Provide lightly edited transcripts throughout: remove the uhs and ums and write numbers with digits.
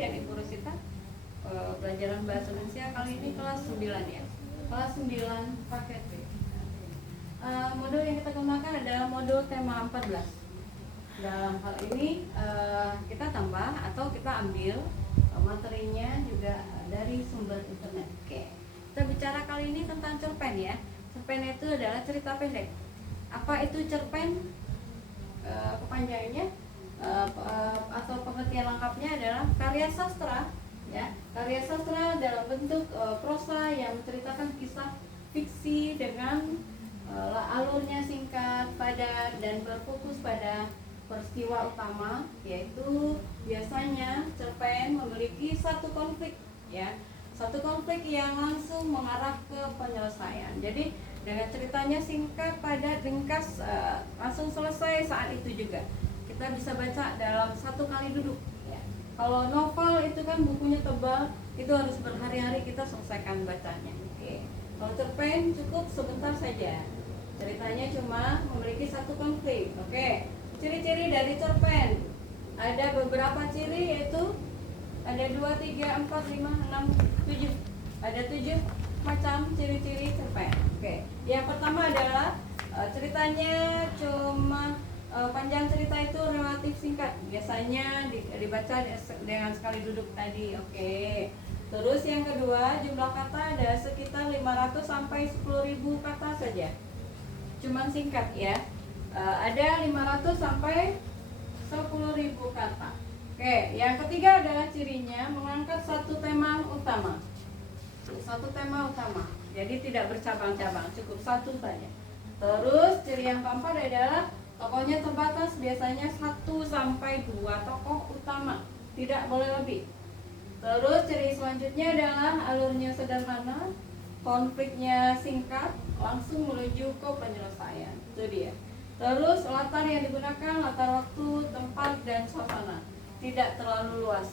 Adik Purusita. Pelajaran Bahasa Indonesia kali ini kelas 9 ya. Kelas 9 paket B. Modul yang kita gunakan adalah modul tema 14. Dalam hal ini kita tambah atau kita ambil materinya juga dari sumber internet. Oke. Kita bicara kali ini tentang cerpen ya. Cerpen itu adalah cerita pendek. Apa itu cerpen? Kepanjangannya atau pengertian lengkapnya adalah karya sastra ya. Karya sastra dalam bentuk prosa yang menceritakan kisah fiksi dengan alurnya singkat, padat, dan berfokus pada peristiwa utama, yaitu biasanya cerpen memiliki satu konflik ya. Satu konflik yang langsung mengarah ke penyelesaian. Jadi dengan ceritanya singkat, padat, ringkas, langsung selesai saat itu juga. Kita bisa baca dalam satu kali duduk ya. Kalau novel itu kan bukunya tebal, itu harus berhari-hari kita selesaikan bacanya. Oke. Kalau cerpen cukup sebentar saja. Ceritanya cuma memiliki satu konflik. Oke. Ciri-ciri dari cerpen. Ada beberapa ciri, yaitu ada 2, 3, 4, 5, 6, 7. Ada 7 macam ciri-ciri cerpen. Oke. Yang pertama adalah ceritanya cuma panjang cerita itu relatif singkat. Biasanya dibaca dengan sekali duduk tadi. Oke. Terus yang kedua, jumlah kata ada sekitar 500 sampai 10.000 kata saja. Cuman singkat ya. Ada 500 sampai 10.000 kata. Oke, yang ketiga adalah cirinya mengangkat satu tema utama. Satu tema utama. Jadi tidak bercabang-cabang, cukup satu saja. Terus ciri yang keempat adalah tokohnya terbatas, biasanya 1 sampai 2 tokoh utama, tidak boleh lebih. Terus ciri selanjutnya adalah alurnya sederhana, konfliknya singkat, langsung menuju ke penyelesaian. Itu dia. Terus latar yang digunakan latar waktu, tempat, dan suasana. Tidak terlalu luas.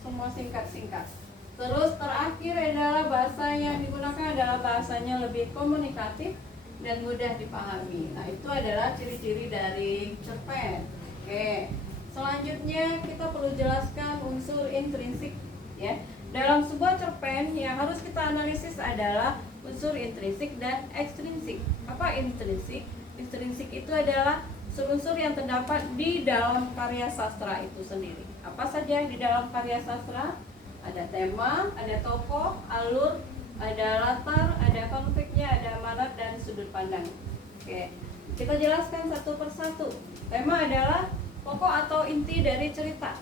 Semua singkat-singkat. Terus terakhir adalah bahasa yang digunakan adalah bahasanya lebih komunikatif dan mudah dipahami. Nah, itu adalah ciri-ciri dari cerpen. Oke. Selanjutnya kita perlu jelaskan unsur intrinsik ya. Dalam sebuah cerpen yang harus kita analisis adalah unsur intrinsik dan ekstrinsik. Apa intrinsik? Intrinsik itu adalah unsur yang terdapat di dalam karya sastra itu sendiri. Apa saja di dalam karya sastra? Ada tema, ada tokoh, alur, ada latar, ada konfliknya, ada amanat, dan sudut pandang. Oke, kita jelaskan satu persatu. Tema adalah pokok atau inti dari cerita.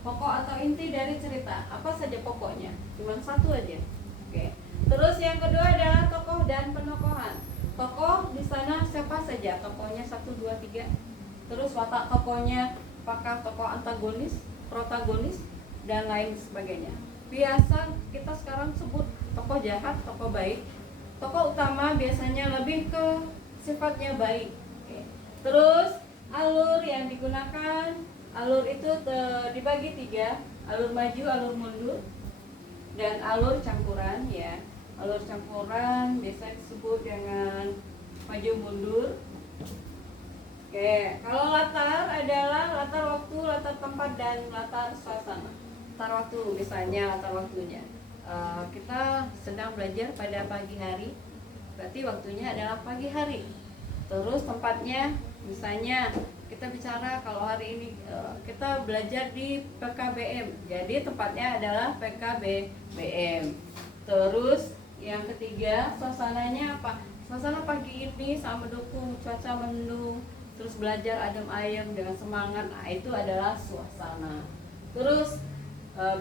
Pokok atau inti dari cerita. Apa saja pokoknya? Cuma satu aja. Oke. Terus yang kedua adalah tokoh dan penokohan. Tokoh di sana siapa saja? Tokohnya 1, 2, 3. Terus watak tokohnya apakah tokoh antagonis, protagonis, dan lain sebagainya. Biasa kita sekarang sebut tokoh jahat, tokoh baik. Tokoh utama biasanya lebih ke sifatnya baik. Oke. Terus alur yang digunakan, alur itu dibagi 3, alur maju, alur mundur, dan alur campuran ya. Alur campuran biasa disebut dengan maju mundur. Oke, kalau latar adalah latar waktu, latar tempat, dan latar suasana. Latar waktu misalnya latar waktunya kita sedang belajar pada pagi hari, berarti waktunya adalah pagi hari. Terus tempatnya misalnya kita bicara kalau hari ini kita belajar di PKBM, jadi tempatnya adalah PKBM. Terus yang ketiga, suasananya apa? Suasana pagi ini sangat mendukung, cuaca mendung, terus belajar adem ayem dengan semangat. Nah, itu adalah suasana. Terus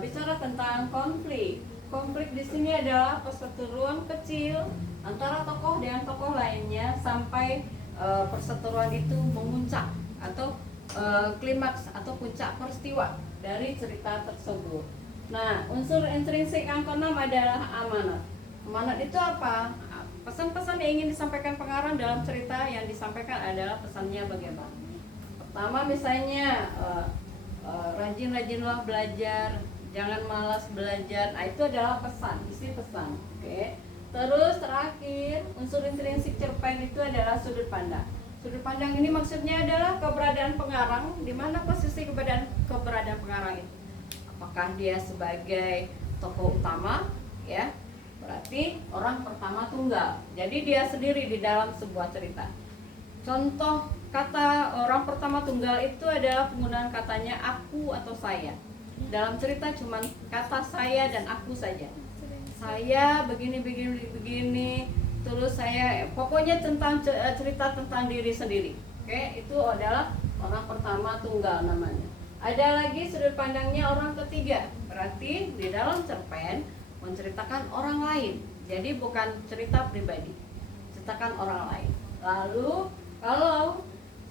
bicara tentang konflik. Konflik di sini adalah perseteruan kecil antara tokoh dengan tokoh lainnya sampai perseteruan itu memuncak atau klimaks atau puncak peristiwa dari cerita tersebut. Nah, unsur intrinsik yang keenam adalah amanat. Amanat itu apa? Pesan-pesan yang ingin disampaikan pengarang dalam cerita yang disampaikan adalah pesannya bagaimana. Pertama misalnya rajin-rajinlah belajar, jangan malas belajar. Nah, itu adalah pesan, isi pesan. Oke. Terus terakhir, unsur intrinsik cerpen itu adalah sudut pandang. Sudut pandang ini maksudnya adalah keberadaan pengarang, di mana posisi keberadaan pengarang itu. apakah dia sebagai tokoh utama, ya, berarti orang pertama tunggal. Jadi dia sendiri di dalam sebuah cerita. Contoh kata orang pertama tunggal itu adalah penggunaan katanya aku atau saya. Dalam cerita cuma kata saya dan aku saja. Saya begini begini begini, terus saya pokoknya tentang cerita tentang diri sendiri. Oke, itu adalah orang pertama tunggal namanya. Ada lagi sudut pandangnya orang ketiga. Berarti di dalam cerpen menceritakan orang lain. Jadi bukan cerita pribadi, ceritakan orang lain. Lalu kalau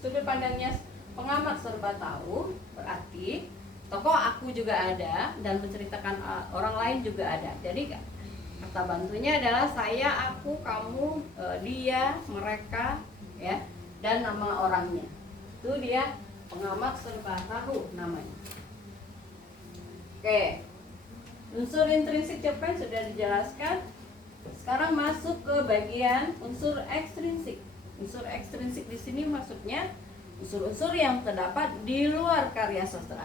sudut pandangnya pengamat serba tahu, berarti tokoh aku juga ada dan menceritakan orang lain juga ada. Jadi kata bantunya adalah saya, aku, kamu, dia, mereka, ya, dan nama orangnya. Itu dia pengamat serba tahu namanya. Oke, unsur intrinsik cerpen sudah dijelaskan. Sekarang masuk ke bagian unsur ekstrinsik. Unsur ekstrinsik di sini maksudnya unsur-unsur yang terdapat di luar karya sastra.